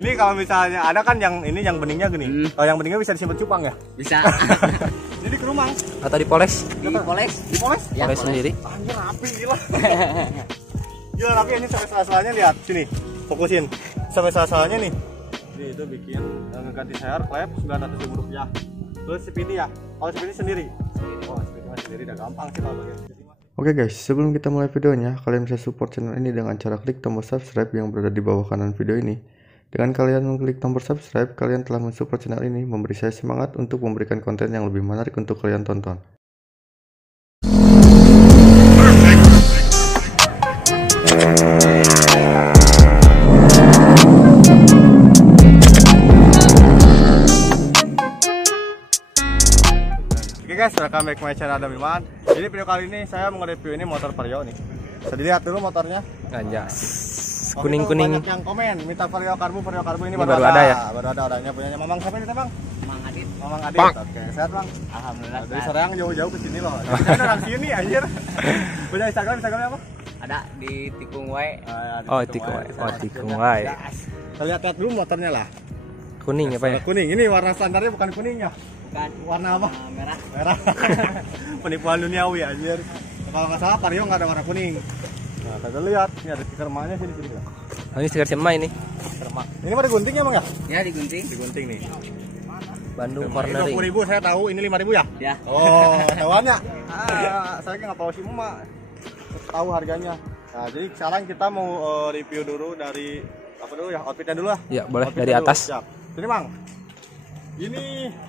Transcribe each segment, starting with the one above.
Ini kalau misalnya ada kan yang ini yang beningnya gini. Kalau yang beningnya bisa disimpan cupang ya? Bisa. Jadi kerumang Atau dipoles? Dipoles. dipoles? Ya, Poles sendiri. Anjir rapi gila. Gila rapi ini sampai salah-salahnya lihat sini. Fokusin. Sampai salah-salahnya nih. Ini itu bikin ganti seher klep Rp900.000. Terus CPT ya? Kalau CPT sendiri. Oh, CPT sendiri udah gampang sih kalau bagian CPT. Oke guys, sebelum kita mulai videonya, kalian bisa support channel ini dengan cara klik tombol subscribe yang berada di bawah kanan video ini. Dengan kalian mengklik tombol subscribe, kalian telah mensupport channel ini, memberi saya semangat untuk memberikan konten yang lebih menarik untuk kalian tonton. Oke guys, welcome back to my channel Adam Iman. Jadi video kali ini saya mau nge-review ini motor Vario nih. Bisa dilihat dulu motornya. Anjas. Waktu Kuning-kuning. itu banyak yang komen minta Vario Karbu ini baru ada ya? Baru ada orangnya punyanya Mamang siapa ini Bang? Mang Adit. Mamang Adit. Oke, sehat Bang? Alhamdulillah. Dari Serang jauh-jauh ke sini loh. Kita orang sini anjir. Punya Instagramnya apa? Ada di Tikung Wae. Oh, Tikung Wae. Oh, Tikung Wae. Kita lihat dulu motornya lah. Kuning apa ya? Kuning. Ini warna standarnya bukan kuning ya? Bukan. Warna apa? Merah. Merah. Penipuan duniawi anjir. Kalau nggak salah Vario nggak ada warna kuning. Nah, kita lihat, ini ada stiker emaknya sini. Oh, ini stiker Sema ini. Ini mah digunting ya Bang ya? Ya digunting. Digunting nih. Bandung Ini Cornering. 20.000 saya tahu, ini 5.000 ya? Ya. Oh, tahuannya. Saya nggak tahu sih Mama. Tahu harganya. Nah, jadi sekarang kita mau review dulu dari apa dulu ya? Outfitnya dulu lah. Ya, boleh Outfitnya dari dulu. atas. Siap. Ini Bang. Ini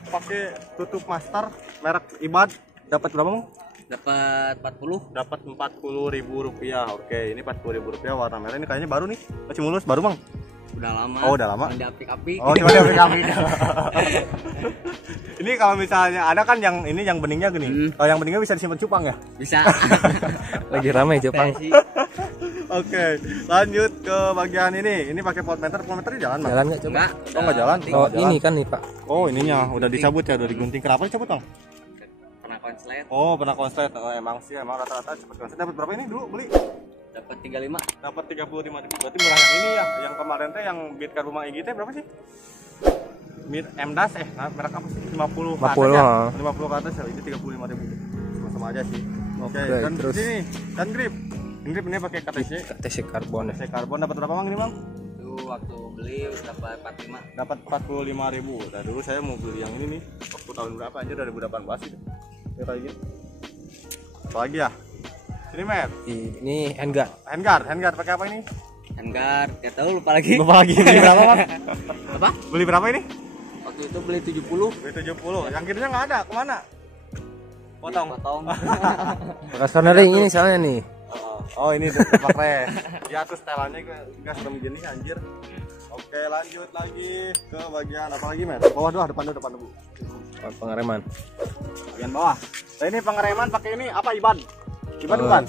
pakai tutup master merek Ibad. Dapat berapa Bang? Dapat 40. Dapat Rp40.000. Oke, ini Rp40.000 warna merah. Ini kayaknya baru nih. Masih mulus baru Bang. Udah lama. Oh, udah lama. Udah apik-apik. Oh, ini ada kami. Ini kalau misalnya ada kan yang ini yang beningnya gini. Kalau yang beningnya bisa disimpan cupang ya? Bisa. Lagi ramai Jepang. Oke, lanjut ke bagian ini. Ini pakai voltmeter jalan Bang? Jalan nggak coba? Enggak. Oh, nggak jalan? Oh, ini kan nih Pak. Oh, ininya udah dicabut ya, udah digunting. Kenapa dicabut Bang? Pernah konslet. Oh, pernah konslet. Oh, emang sih, emang rata-rata cepet konslet. Dapat berapa ini dulu beli? Dapat 35. Dapat Rp35.000. Berarti murah yang ini ya. Yang kemarin teh yang Beat Karbu Mang Igi teh berapa sih? M-Das merek apa sih? 50 ke atas 50, ya? ha. 50 ke atas ya, ini 35.000. Sama-sama aja sih. Oke, Oke, dan terus sini dan grip. Grip ini pakai KTC. TC karbon ya. KTC karbon dapat berapa Bang ini Bang? Itu waktu beli dapat 45. Dapat Rp45.000. Nah, dulu saya mau beli yang ini nih. Waktu tahun berapa aja, 2018 gitu. Ya kayak gitu. Apa lagi ya? Ini Matt. Ini handguard. Handguard pakai apa ini? Handguard, enggak tahu lupa lagi. Lupa lagi. Beli berapa Bang? Apa? Beli berapa ini? Waktu itu beli 70. Beli 70. Yang kirinya nggak ada. Kemana? Potong. Potong. Bekas cornering ini soalnya nih. Oh, ini pakai. Ya terus setelannya gas serem gini anjir. Oke, lanjut lagi ke bagian apa lagi, Mas? Bawah dulu, depan dulu. Oh, pengereman. Bagian bawah. Nah, ini pengereman pakai ini apa Iban? Iban bukan?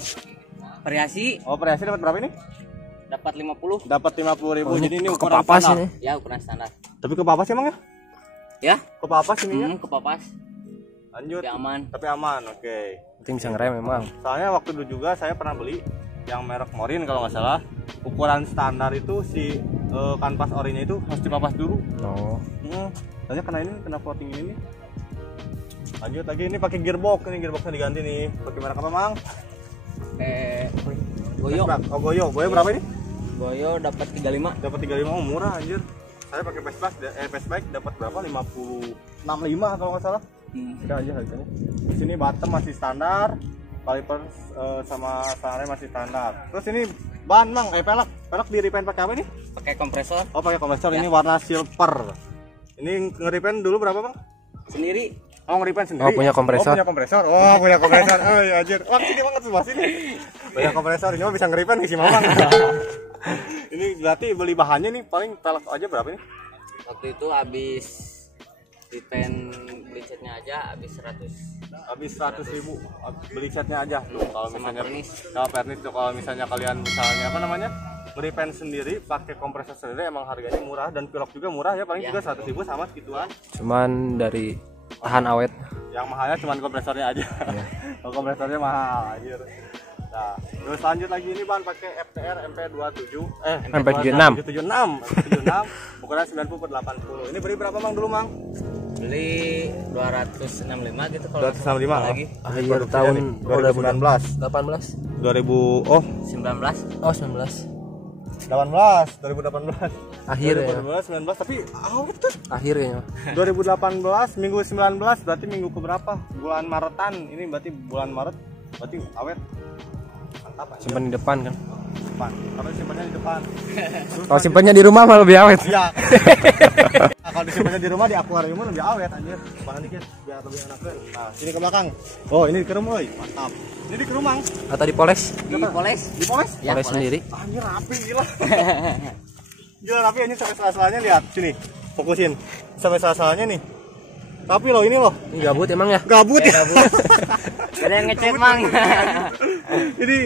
Variasi Oh, variasi dapat berapa ini? dapat 50. Dapat 50.000. Oh, Jadi ini ke ukuran papas standar. ini. Ya ukuran standar. Tapi ke papas emang ya? Ya. Ke papas ininya. Kepapas. Lanjut. Tapi aman. Tapi aman, oke. Penting bisa ngerem memang. Soalnya waktu dulu juga saya pernah beli yang merek Morin kalau nggak salah. Ukuran standar itu si kanvas orinya itu harus dipapas dulu. Oh. Soalnya kena ini, kena floating ini nih. Lanjut lagi, ini pakai gearbox, ini gearboxnya diganti nih. Pakai merek apa Mang? Goyo. Oh Goyo berapa ini? Goyo dapat 35. Dapat 35, oh murah anjir. Saya pakai Fastbike dapat berapa? 65 kalau nggak salah. Kita aja harganya. Di sini bottom masih standar, kaliper sama sare masih standar. Terus ini ban Mang, pelek di repaint pakai apa ini? Pakai kompresor Oh pakai kompresor, Ya. ini warna silver. Ini nge-repaint dulu berapa Bang? sendiri. Oh nge-repaint sendiri? Oh, punya kompresor. Oh punya kompresor, oh iya anjir. Wah sini banget sebelah sini. Punya kompresor, ini mah bisa nge-repaint nih si Mamang. Ini berarti beli bahannya nih paling pelek aja berapa ini? Waktu itu habis repaint beli setnya aja habis 100. Habis 100.000 beli setnya aja tuh kalau Sama misalnya pernis. kalau pernis tuh kalau misalnya kalian misalnya apa namanya nge-repaint sendiri pakai kompresor sendiri emang harganya murah dan pilok juga murah ya paling Ya. juga 100.000 sama segituan. Cuman dari tahan awet. Yang mahalnya cuma kompresornya aja. Ya. Kalau kompresornya mahal anjir. Nah, terus lanjut lagi ini ban pakai FTR MP27 MP76 ukuran 90/80. Ini beli berapa Mang dulu Mang? Beli 265 gitu kalau 265 lagi. akhir tahun 2019 18 2000 19. oh 19 2018 akhir ya 2019 tapi awet tuh. akhir kayaknya 2018 minggu 19 berarti minggu keberapa? Bulan Maretan. Ini berarti bulan Maret. Berarti awet. Mantap aja. simpan di depan kan Depan. Kalau simpannya di depan. kalau simpannya di rumah malah lebih awet Iya. Nah, kalau disimpannya di rumah di akuarium lebih awet anjir. Simpan dikit biar lebih enak kan. Nah, sini ke belakang. Oh, ini dikerem euy. Mantap. Ini dikerem Mang. atau dipoles Dipoles. Dipoles? Ya, poles sendiri Anjir rapi gila. Gila rapi ini sampai salah-salahnya lihat sini. Fokusin. Sampai salah-salahnya nih. Tapi loh ini loh. ini gabut emang ya Gabut ya. Ada yang ngecek Mang. Ini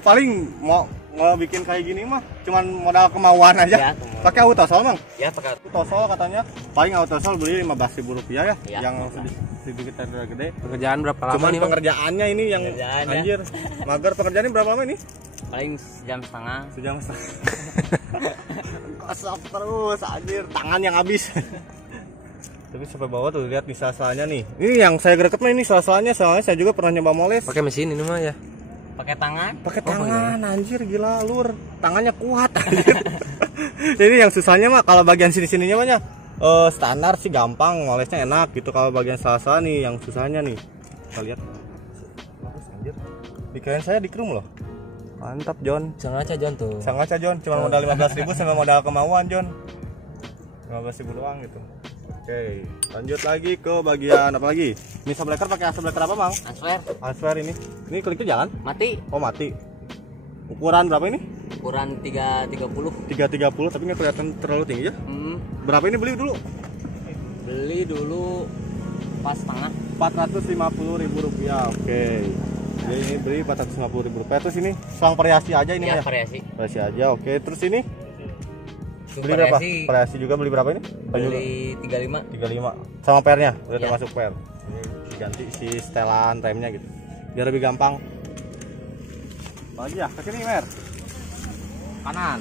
paling mau bikin kayak gini mah cuman modal kemauan aja. Ya, kemauan. Pakai autosol Mang. Ya pakai Autosol katanya paling autosol beli Rp15.000 ya, Ya. yang sedikit gede. pekerjaan berapa lama Cuman nih bang pengerjaannya ini yang Pengerjaannya. anjir. Mager pekerjaannya berapa lama ini? paling sejam setengah. Sejam setengah. Kosong terus anjir, tangan yang habis. Tapi sampai bawah tuh lihat di sela-selanya nih. Ini yang saya greget mah ini sela-selanya, soalnya saya juga pernah nyoba moles. pakai mesin ini mah ya Pakai tangan. Pakai tangan anjir gila lur. Tangannya kuat anjir. Jadi yang susahnya mah kalau bagian sini-sininya mah standar sih gampang, molesnya enak gitu. Kalau bagian sela-sela nih yang susahnya nih. Kita lihat. Bagus anjir. Dikirain saya dikrum loh. Mantap John. sengaja John tuh Sangat John, cuma modal 15.000 sama modal kemauan John. 15.000 doang gitu. Oke, lanjut lagi ke bagian apa lagi? Ini subbreaker pakai subbreaker apa, Mang? Transfer. Transfer ini. Ini kliknya jalan? Mati. Oh, mati. Ukuran berapa ini? Ukuran 330. 330 tapi nggak kelihatan terlalu tinggi ya. Berapa ini beli dulu? Beli dulu pas setengah. Rp450.000. Oke. Jadi ini beli Rp450.000. Terus ini selang variasi aja ini Ya, ya? variasi. Variasi aja. Oke, terus ini Itu beli berapa? variasi. Variasi juga beli berapa ini? Beli 35. 35 sama pernya udah Ya. termasuk per. Ini diganti si setelan remnya gitu biar lebih gampang. Lagi ya ke sini Mer. Kanan.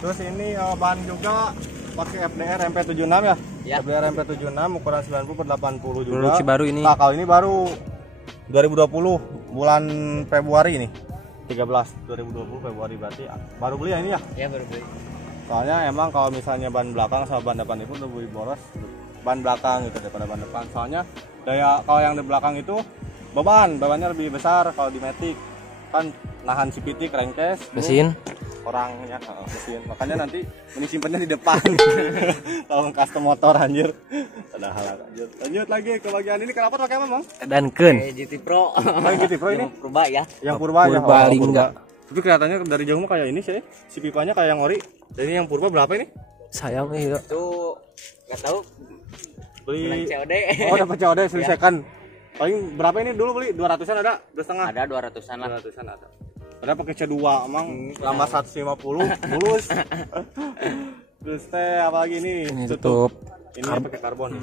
Terus ini ban juga pakai FDR MP76 ya. Ya. FDR MP76 ukuran 90/80 juga. produksi baru ini Nah, kalau ini baru 2020 bulan Februari ini. 2020 Februari berarti baru beli ya ini ya. Ya baru beli. Soalnya emang kalau misalnya ban belakang sama ban depan itu lebih boros ban belakang gitu daripada ban depan. Soalnya daya kalau yang di belakang itu bebannya lebih besar. Kalau di Matic kan nahan CVT crankcase mesin orangnya mesin. Makanya nanti ini simpannya di depan. Kalau custom motor anjir. Ada hal anjir. Lanjut lagi ke bagian ini kenapa pakai apa, Bang? dan ken GT Pro. GT Pro ini? Yang Purba ya. Yang purba ya. Purbalingga. Tapi kelihatannya dari jauh mah kayak ini sih. Si pipanya kayak yang ori. Jadi yang purba berapa ini? sayang iya Itu nggak tahu Beli COD. Oh, dapat COD selesaikan. Paling berapa ini dulu beli? 200-an ada? 2,5? Ada 200-an lah. 200-an ada. Ada pakai C2 emang lama 150 mulus. Terus teh apalagi ini? ini tutup Ini pakai karbon.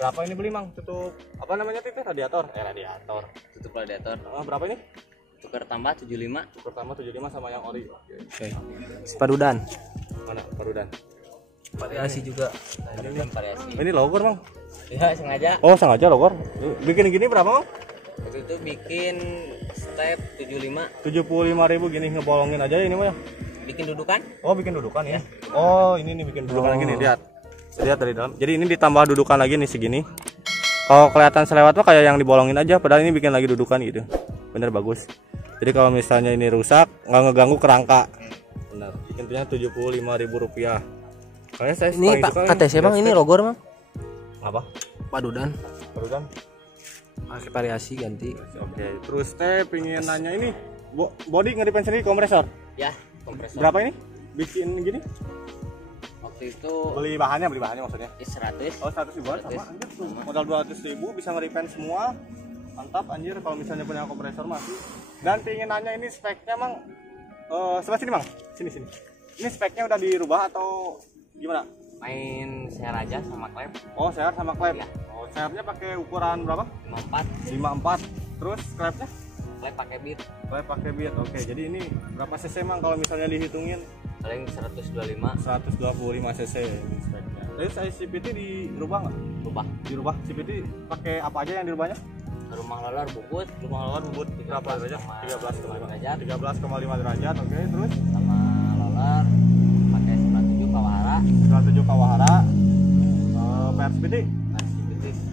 Berapa ini beli, Mang? Tutup apa namanya itu? Radiator. Radiator. Tutup radiator. Berapa ini? Tukar tambah 75. Pertama 75 sama yang ori. Oke. sepadudan Mana parudan? variasi juga Ada variasi. Ini logor, Mang. Ya sengaja. Oh, sengaja logor. Bikin gini berapa, Mang? Waktu itu bikin step 75. 75.000 gini ngebolongin aja ini mah ya. Bikin dudukan. Oh, bikin dudukan ya. Oh, ini nih bikin dudukan lagi nih, lihat. Lihat dari dalam. Jadi ini ditambah dudukan lagi nih segini. Kalau kelihatan selewat mah kayak yang dibolongin aja, padahal ini bikin lagi dudukan gitu. Bener bagus. Jadi kalau misalnya ini rusak, nggak ngeganggu kerangka. Bener. Intinya Rp75.000. Kayaknya saya ini paling pak suka KTC bang ini logor bang apa? padudan Parudan. pakai variasi ganti Oke. Terus teh pingin nanya ini, body nge-repaint sendiri kompresor. Ya, kompresor. Berapa ini? Bikin gini? Waktu itu Beli bahannya maksudnya. 100. Oh, 100.000 sama anjir tuh. Modal 200.000 bisa nge-repaint semua. Mantap anjir kalau misalnya punya kompresor masih. Dan pengen nanya ini speknya Mang. Sebelah sini Mang. Sini. Ini speknya udah dirubah atau gimana? Main share aja sama klep. Oh, share sama klep. Ya. Oh, share-nya pakai ukuran berapa? 54. 54. Terus klepnya klep pakai beat Klep pakai beat. Oke, jadi ini berapa cc Mang kalau misalnya dihitungin? paling 125 125 cc ini speknya. Terus CVT dirubah nggak? Dirubah CVT pakai apa aja yang dirubahnya? rumah lolar bubut Rumah lawan bubut berapa derajat? 13,5 derajat 13,5 derajat. Oke, terus sama lolar pakai 97 kawahara 97 kawahara. PR CVT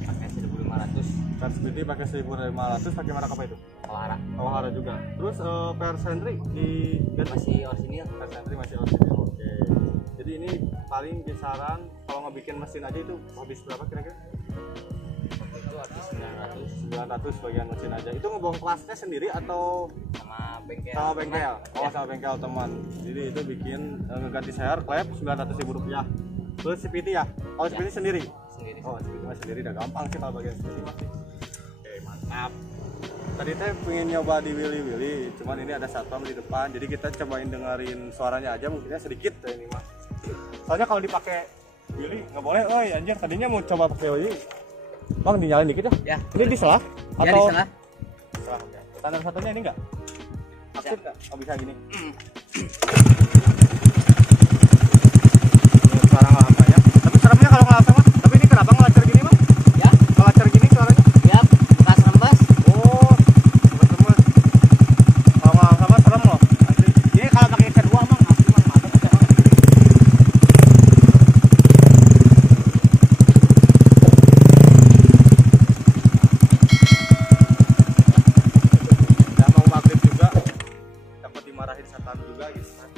pakai 1500 PR CVT pakai 1500 pakai merek apa itu? kawahara Kawahara juga. Terus PR Sentry di masih orisinil. PR Sentry masih original. Oke. Jadi ini paling kisaran kalau ngebikin mesin aja itu habis berapa kira-kira? Waktu itu habis 900 bagian mesin aja. Itu ngebong kelasnya sendiri atau 900 sama bengkel. sama bengkel? Oh, Ya. sama bengkel teman. Jadi itu bikin ngeganti seher klep 900.000 rupiah. Terus CVT ya? Oh, CVT sendiri? Sendiri. Oh, CVT mah sendiri udah gampang sih kalau bagian CVT mah sih. Oke, mantap. Tadi saya pengen nyoba di Willy, cuman ini ada satpam di depan, jadi kita cobain dengerin suaranya aja, mungkinnya sedikit ya ini mah. Soalnya kalau dipakai Willy nggak boleh, oi anjir tadinya mau coba pakai Willy. Bang dinyalain dikit ya? Ya. Ini diselah? Ya di sana. Diselah, oke. Tanda satunya ini enggak? Aktif nggak? Oh bisa gini. Ini suara ngelapanya. Tapi seremnya kalau ngelap mah. Tapi ini kenapa ngelacer gini bang? Ya, Ngelacer gini suaranya? ya bekas rembes. Oh, teman-teman. Kalau ngelap sama serem loh. Asli. Ini kalau pakai kedua bang, asli bang mantap aja bang. Udah mau maghrib juga, takut dimarahin setan juga gitu kan.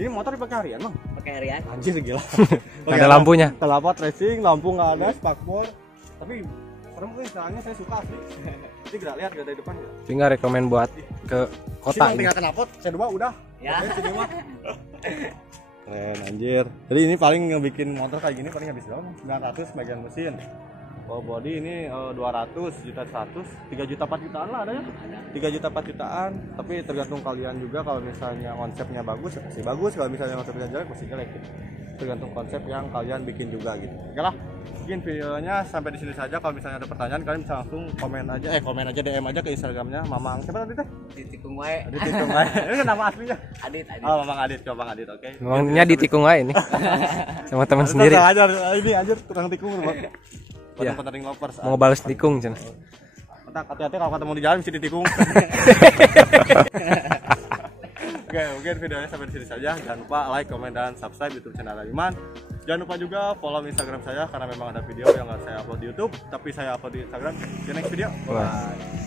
Ini motor dipakai harian bang? Pakai harian. Anjir gila. Nggak ada lampunya. Kelapa racing, lampu nggak ada, spakbor. Tapi serem sih, soalnya saya suka asli. Ini gerak lihat dari depan ya. Tinggal rekomen buat ke kota Sini ini. tinggal knalpot, C2 udah. Ya. Oke, sini mah. Keren anjir. Jadi ini paling ngebikin motor kayak gini paling habis berapa? 900 bagian mesin. Kalau body ini 200 juta 100, 3 juta 4 jutaan lah adanya. 3 juta 4 jutaan. Tapi tergantung kalian juga, kalau misalnya konsepnya bagus ya pasti bagus, kalau misalnya konsepnya jelek pasti jelek gitu. Tergantung konsep yang kalian bikin juga gitu. Oke lah. Mungkin videonya sampai di sini saja. Kalau misalnya ada pertanyaan kalian bisa langsung komen aja DM aja ke Instagramnya Mamang. Siapa tadi teh? Ditikung wae. Adit Tikung Ae. Ini nama aslinya. Adit. Oh, Mamang Adit, Mamang Adit, oke. Ngomongnya ditikung aja ini. Sama teman sendiri. Ajar, ini anjir tukang tikung Bang. Iya. Penting lovers. Mau balas tikung cenah. Hati-hati kalau ketemu di jalan mesti ditikung. Oke, mungkin videonya sampai di sini saja. Jangan lupa like, comment, dan subscribe YouTube channel Iman. Jangan lupa juga follow Instagram saya karena memang ada video yang nggak saya upload di YouTube, tapi saya upload di Instagram. See you next video. Wah. Bye.